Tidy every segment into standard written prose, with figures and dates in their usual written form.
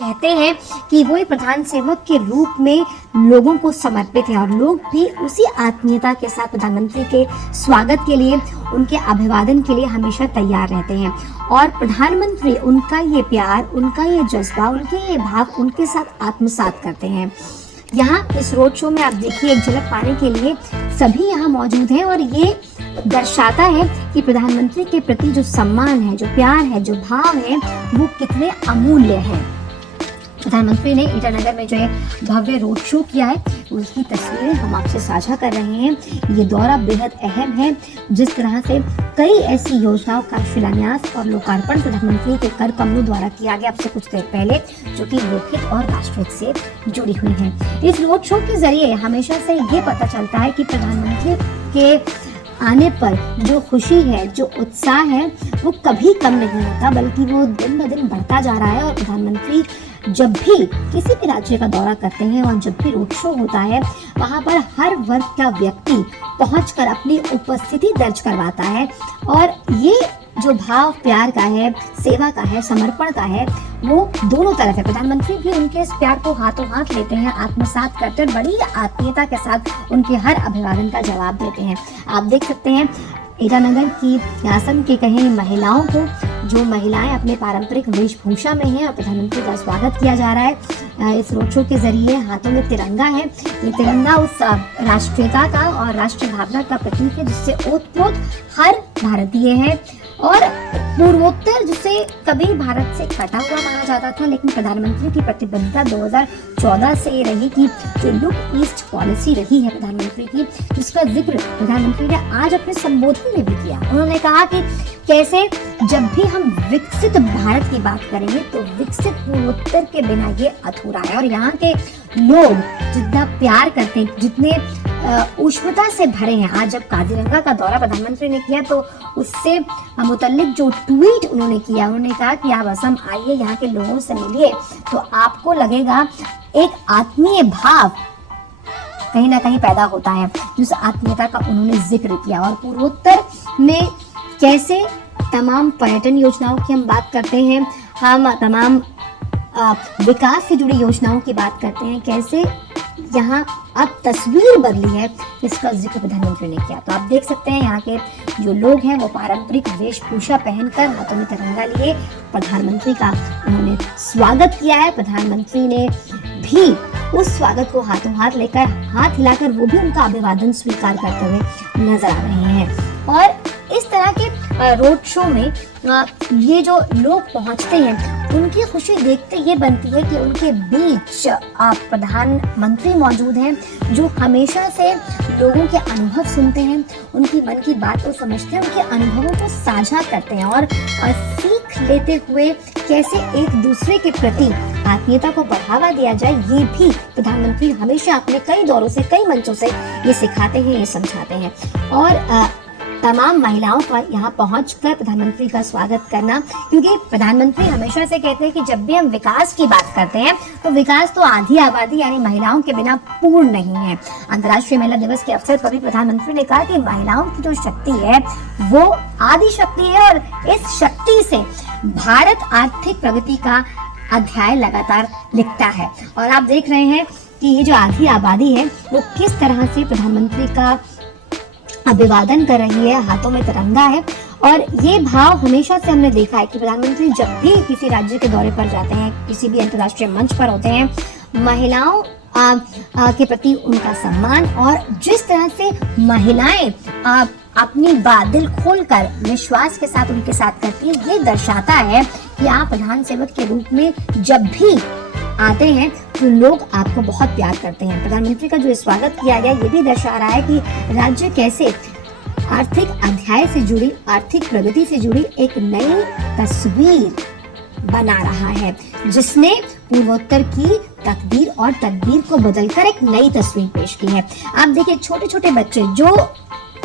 कहते हैं कि वो एक प्रधान सेवक के रूप में लोगों को समर्पित है और लोग भी उसी आत्मीयता के साथ प्रधानमंत्री के स्वागत के लिए, उनके अभिवादन के लिए हमेशा तैयार रहते हैं। और प्रधानमंत्री उनका ये प्यार, उनका ये जज्बा, उनके ये भाव उनके साथ आत्मसात करते हैं। यहाँ इस रोड शो में आप देखिए, एक झलक पाने के लिए सभी यहाँ मौजूद हैं और ये दर्शाता है कि प्रधानमंत्री के प्रति जो सम्मान है, जो प्यार है, जो भाव है, वो कितने अमूल्य है। प्रधानमंत्री ने ईटानगर में जो है भव्य रोड शो किया है, उसकी तस्वीरें हम आपसे साझा कर रहे हैं। ये दौरा बेहद अहम है। जिस तरह से कई ऐसी योजनाओं का शिलान्यास और लोकार्पण प्रधानमंत्री के कर कमलों द्वारा किया गया अब से कुछ देर पहले, जो कि लोकहित और राष्ट्रहित से जुड़ी हुई हैं। इस रोड शो के जरिए हमेशा से ये पता चलता है कि प्रधानमंत्री के आने पर जो खुशी है, जो उत्साह है, वो कभी कम नहीं होता, बल्कि वो दिन ब दिन बढ़ता जा रहा है। और प्रधानमंत्री जब भी किसी भी राज्य का दौरा करते हैं और जब भी रोड शो होता है, वहाँ पर हर वर्ग का व्यक्ति पहुंचकर अपनी उपस्थिति दर्ज करवाता है। और ये जो भाव प्यार का है, सेवा का है, समर्पण का है, वो दोनों तरफ है। प्रधानमंत्री भी उनके इस प्यार को हाथों हाथ लेते हैं, आत्मसात करते हैं, बड़ी आत्मीयता के साथ उनके हर अभिवादन का जवाब देते हैं। आप देख सकते हैं ईटानगर की यासन के कहीं महिलाओं को, जो महिलाएं अपने पारंपरिक वेशभूषा में हैं, और प्रधानमंत्री का स्वागत किया जा रहा है इस रोड शो के जरिए। हाथों में तिरंगा है। ये तिरंगा उस राष्ट्रीयता का और राष्ट्रीय भावना का प्रतीक है जिससे ओतप्रोत हर भारतीय है और पूर्वोत्तर जिसे कभी भारत से कटा हुआ माना जाता था, लेकिन प्रधानमंत्री की प्रतिबद्धता 2014 से ये रही कि जो लुक ईस्ट पॉलिसी रही है प्रधानमंत्री की, जिसका जिक्र प्रधानमंत्री ने आज अपने संबोधन में भी किया। उन्होंने कहा कि कैसे जब भी हम विकसित भारत की बात करेंगे तो विकसित पूर्वोत्तर के बिना ये अधूरा है। और यहाँ के लोग जितना प्यार करते हैं, जितने ऊष्मता से भरे हैं। आज जब काजीरंगा का दौरा प्रधानमंत्री ने किया तो उससे मुतल्लिक जो ट्वीट उन्होंने किया, उन्होंने कहा कि आप असम आइए, यहाँ के लोगों से मिलिए, तो आपको लगेगा एक आत्मीय भाव कहीं ना कहीं पैदा होता है। जिस आत्मीयता का उन्होंने जिक्र किया। और पूर्वोत्तर में कैसे तमाम पर्यटन योजनाओं की हम बात करते हैं, हम तमाम विकास से जुड़ी योजनाओं की बात करते हैं, कैसे यहाँ अब तस्वीर बदली है, इसका जिक्र प्रधानमंत्री ने किया। तो आप देख सकते हैं यहाँ के जो लोग हैं वो पारंपरिक वेशभूषा पहनकर हाथों में तिरंगा लिए प्रधानमंत्री का उन्होंने स्वागत किया है। प्रधानमंत्री ने भी उस स्वागत को हाथों हाथ लेकर, हाथ हिलाकर वो भी उनका अभिवादन स्वीकार करते हुए नजर आ रहे हैं। और इस तरह के रोड शो में ये जो लोग पहुंचते हैं, उनकी खुशी देखते ये बनती है कि उनके बीच प्रधानमंत्री मौजूद हैं, जो हमेशा से लोगों के अनुभव सुनते हैं, उनकी मन की बात को समझते हैं, उनके अनुभवों को साझा करते हैं और सीख लेते हुए कैसे एक दूसरे के प्रति आत्मीयता को बढ़ावा दिया जाए, ये भी प्रधानमंत्री हमेशा अपने कई दौरों से, कई मंचों से ये सिखाते हैं, ये समझाते हैं। और तमाम महिलाओं का यहाँ पहुंचकर प्रधानमंत्री का स्वागत करना, क्योंकि प्रधानमंत्री हमेशा से कहते हैं कि जब भी हम विकास की बात करते हैं तो विकास तो आधी आबादी यानी महिलाओं के बिना पूर्ण नहीं है। अंतर्राष्ट्रीय महिला दिवस के अवसर पर भी प्रधानमंत्री ने कहा कि महिलाओं की जो शक्ति है वो आदि शक्ति है और इस शक्ति से भारत आर्थिक प्रगति का अध्याय लगातार लिखता है। और आप देख रहे हैं कि ये जो आधी आबादी है वो किस तरह से प्रधानमंत्री का अभिवादन कर रही है, हाथों में तिरंगा है। और ये भाव हमेशा से हमने देखा है कि प्रधानमंत्री जब भी किसी राज्य के दौरे पर जाते हैं, किसी भी अंतर्राष्ट्रीय मंच पर होते हैं, महिलाओं के प्रति उनका सम्मान और जिस तरह से महिलाएं अपनी बात दिल खोलकर विश्वास के साथ उनके साथ करती है, ये दर्शाता है कि आप प्रधान सेवक के रूप में जब भी आते हैं तो लोग आपको बहुत प्यार करते हैं। प्रधानमंत्री का जो स्वागत किया गया ये भी दर्शा रहा है कि राज्य कैसे आर्थिक अध्याय से जुड़ी, आर्थिक प्रगति से जुड़ी एक नई तस्वीर बना रहा है, जिसने पूर्वोत्तर की तकदीर और तदबीर को बदलकर एक नई तस्वीर पेश की है। आप देखिए छोटे छोटे बच्चे जो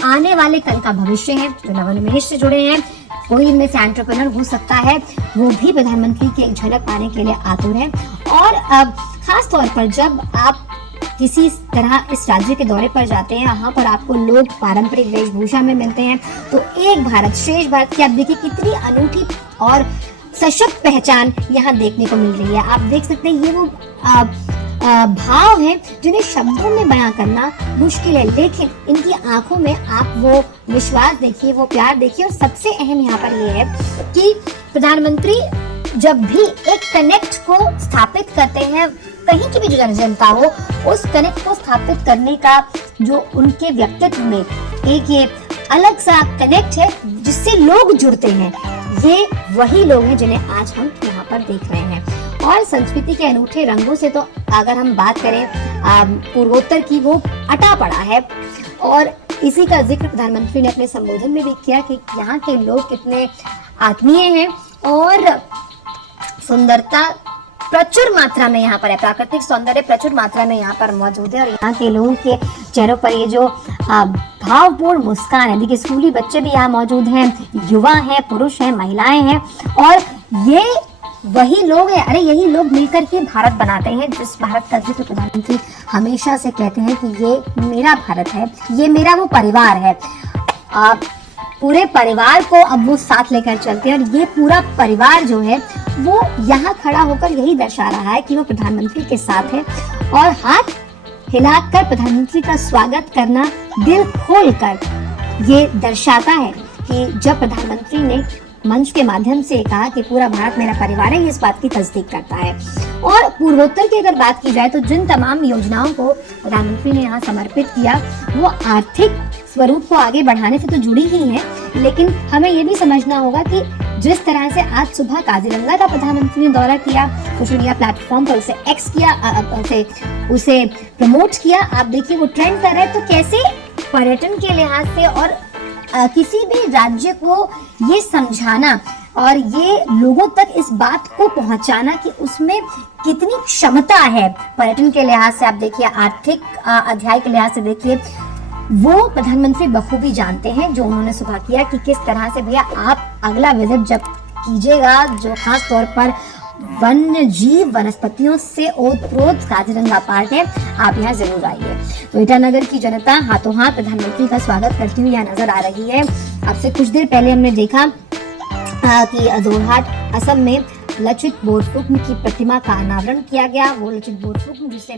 आने वाले कल का भविष्य है, जो नवोन्मेष से जुड़े हैं, कोई इनमें से एंटरप्रेन्योर हो सकता है, वो भी प्रधानमंत्री की एक झलक पाने के लिए आतुर है। और खास तौर पर जब आप किसी तरह इस राज्य के दौरे पर जाते हैं, यहाँ पर आपको लोग पारंपरिक वेशभूषा में मिलते हैं, तो एक भारत श्रेष्ठ भारत की आप देखिए कितनी अनूठी और सशक्त पहचान यहाँ देखने को मिल रही है। आप देख सकते हैं ये वो भाव है जिन्हें शब्दों में बयां करना मुश्किल है, लेकिन इनकी आंखों में आप वो विश्वास देखिए, वो प्यार देखिए। और सबसे अहम यहाँ पर ये है कि प्रधानमंत्री जब भी एक कनेक्ट को स्थापित करते हैं, कहीं की भी जो जनता हो, उस कनेक्ट को स्थापित करने का जो उनके व्यक्तित्व में एक ये अलग सा कनेक्ट है जिससे लोग जुड़ते हैं, ये वही लोग हैं जिन्हें आज हम यहाँ पर देख रहे हैं। और संस्कृति के अनूठे रंगों से तो अगर हम बात करें पूर्वोत्तर की, वो अटा पड़ा है। और इसी का जिक्र प्रधानमंत्री ने अपने संबोधन में भी किया कि यहाँ के लोग कितने आत्मीय हैं और सुंदरता प्रचुर मात्रा में यहाँ पर है, प्राकृतिक सौंदर्य प्रचुर मात्रा में यहाँ पर मौजूद है। और यहाँ के लोगों के चेहरों पर ये जो भावपूर्ण मुस्कान है, देखिए स्कूली बच्चे भी यहाँ मौजूद हैं, युवा हैं, पुरुष हैं, महिलाएं हैं, और ये वही लोग हैं, अरे यही लोग मिलकर के भारत बनाते हैं, जिस भारत का जिक्र प्रधानमंत्री हमेशा से कहते हैं कि ये मेरा भारत है, ये मेरा वो परिवार है। पूरे परिवार को अब वो साथ लेकर चलते हैं और ये पूरा परिवार जो है वो यहाँ खड़ा होकर यही दर्शा रहा है कि वो प्रधानमंत्री के साथ है। और हाथ हिलाकर प्रधानमंत्री का स्वागत करना दिल खोलकर ये दर्शाता है कि जब प्रधानमंत्री ने मंच के माध्यम से कहा कि पूरा भारत मेरा परिवार है, ये इस बात की तस्दीक करता है। और पूर्वोत्तर की अगर बात की जाए तो जिन तमाम योजनाओं को प्रधानमंत्री ने यहाँ समर्पित किया, वो आर्थिक स्वरूप को आगे बढ़ाने से तो जुड़ी ही है, लेकिन हमें ये भी समझना होगा कि जिस तरह से आज सुबह काजीरंगा का प्रधानमंत्री ने दौरा किया, सोशल मीडिया प्लेटफॉर्म पर उसे एक्स किया, उसे प्रमोट किया, आप देखिए वो ट्रेंड कर रहा है। तो कैसे पर्यटन के लिहाज से और किसी भी राज्य को ये समझाना और ये लोगों तक इस बात को पहुंचाना कि उसमें कितनी क्षमता है पर्यटन के लिहाज से, आप देखिए आर्थिक अध्याय के लिहाज से देखिए, वो प्रधानमंत्री बखूबी जानते हैं। जो उन्होंने सुबह किया कि किस तरह से भैया आप अगला विजिट जब कीजिएगा, जो खास तौर पर वन्य जीव वनस्पतियों से ओतप्रोत काजीरंगा पार्क है, आप यहाँ जरूर आइए। तो ईटानगर की जनता हाथों हाथ प्रधानमंत्री का स्वागत करती हुई यहाँ नजर आ रही है। आपसे कुछ देर पहले हमने देखा कि जोरहाट असम में लचित बोरफुकन की प्रतिमा का अनावरण किया गया। वो लचित बोरफुकन जिसे